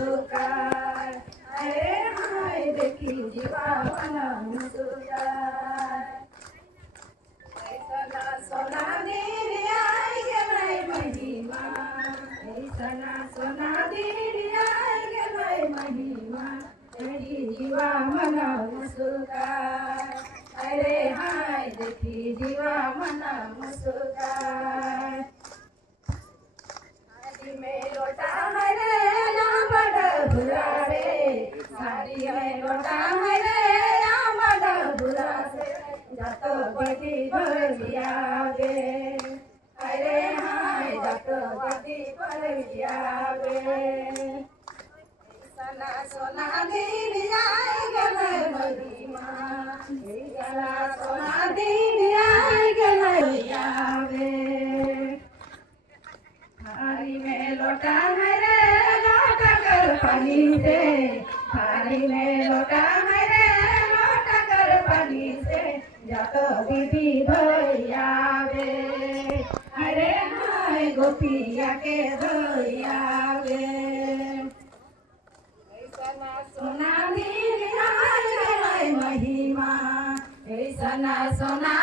मुस्कान, अरे हाय देखी जीवा मना मुस्कान। ऐसना सोना दिन आई गेलै महिमा, ऐसना सोना दिन आई गेलै महिमा, देखी जीवा मना मुस्कान, अरे हाय देखी जीवा मना मुस्कान। साड़ी में लोटा है रे ना बड़ा बुरा रे, साड़ी में लोटा है रे ना बड़ा बुरा रे, जातो बदी भरिया गे, अरे हाय जातो बदी भरिया गे। ऐसना सोना दिन आई गेलै महिमा, ऐसना सोना दिन आई गेलै आवे। थाली में लोटा है रे लोटा कर पानी से, थाली में लोटा है रे लोटा कर पानी से, जातो दीदी भैया वे, अरे हाय गोपिया के भैया वे। ऐसना सोना दिन आई गेलै महिमा, ऐसना सोना